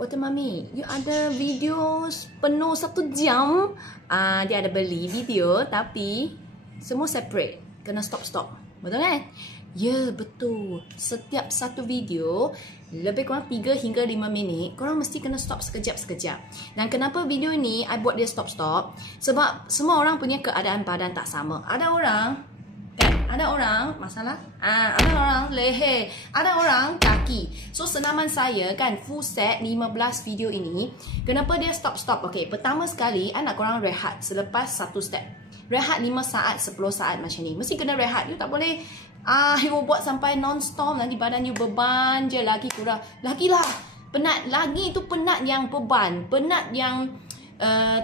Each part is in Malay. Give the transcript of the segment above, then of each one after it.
Water Mami, you ada video penuh 1 jam. Dia ada beli video tapi semua separate. Kena stop-stop. Betul kan? Ya, betul. Setiap satu video lebih kurang 3 hingga 5 minit, korang mesti kena stop sekejap-sekejap. Dan kenapa video ni I buat dia stop-stop? Sebab semua orang punya keadaan badan tak sama. Ada orang ada orang masalah, ada orang leher, ada orang kaki. So senaman saya kan full set 15 video ini. Kenapa dia stop-stop? Okey, pertama sekali I nak korang rehat selepas satu step. Rehat 5 saat, 10 saat macam ni. Mesti kena rehat. You tak boleh you buat sampai non-stop lagi, badan you beban je lagi kurang. Lagilah penat, lagi tu penat yang beban, penat yang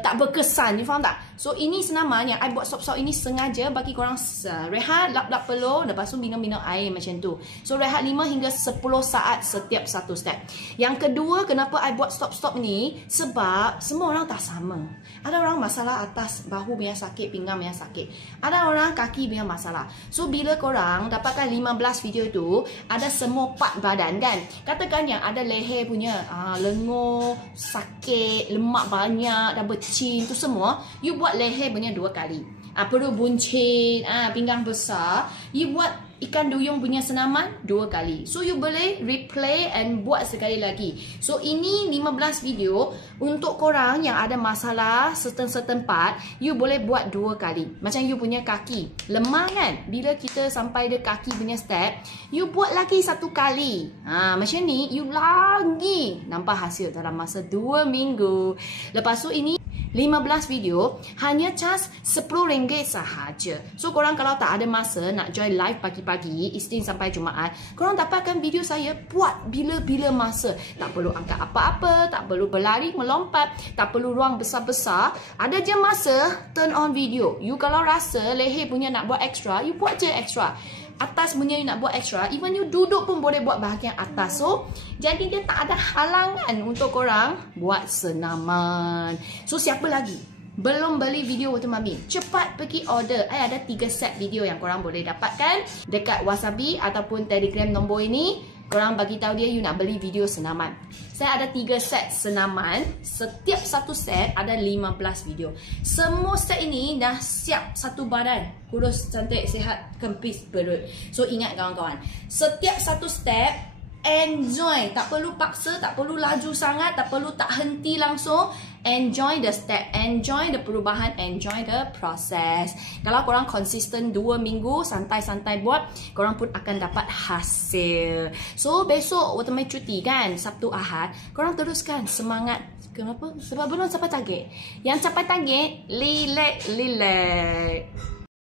tak berkesan, you faham tak? So ini senaman yang I buat stop-stop ini sengaja bagi korang rehat, lap-lap peluh, lepas tu minum-minum air macam tu. So rehat 5 hingga 10 saat setiap satu step. Yang kedua, kenapa I buat stop-stop ni? Sebab semua orang tak sama. Ada orang masalah atas bahu punya sakit, pinggang punya sakit. Ada orang kaki punya masalah. So bila korang dapatkan 15 video tu, ada semua part badan kan? Katakan yang ada leher punya lengur, sakit, lemak banyak dan bercin tu semua, you buat leher punya 2 kali. Perut buncit, pinggang besar, you buat ikan duyung punya senaman 2 kali. So you boleh replay and buat sekali lagi. So ini 15 video untuk korang yang ada masalah certain part, you boleh buat 2 kali. Macam you punya kaki lemah kan, bila kita sampai de kaki punya step, you buat lagi 1 kali. Macam ni you lagi nampak hasil dalam masa 2 minggu. Lepas tu ini 15 video hanya cas RM10 sahaja. So korang kalau tak ada masa nak join live pagi-pagi Isnin sampai Jumaat, korang dapatkan video saya buat bila-bila masa. Tak perlu angkat apa-apa, tak perlu berlari melompat, tak perlu ruang besar-besar. Ada je masa, turn on video. You kalau rasa leher punya nak buat extra, you buat je extra. Atas punya you nak buat extra, even you duduk pun boleh buat bahagian atas. So jadi dia tak ada halangan untuk korang buat senaman. So siapa lagi belum beli video Water Mami, cepat pergi order. I ada 3 set video yang korang boleh dapatkan dekat Wasabi ataupun Telegram nombor ini. Korang bagi tahu dia you nak beli video senaman. Saya ada 3 set senaman. Setiap satu set ada 15 video. Semua set ini dah siap satu badan. Kurus, cantik, sihat, kempis, perut. So ingat kawan-kawan, setiap satu step enjoy. Tak perlu paksa, tak perlu laju sangat, tak perlu tak henti langsung. Enjoy the step, enjoy the perubahan, enjoy the process. Kalau korang konsisten 2 minggu, santai-santai buat, korang pun akan dapat hasil. So besok Water Mami cuti kan, Sabtu Ahad. Korang teruskan semangat. Kenapa? Sebab belum capai target. Yang capai target, relax.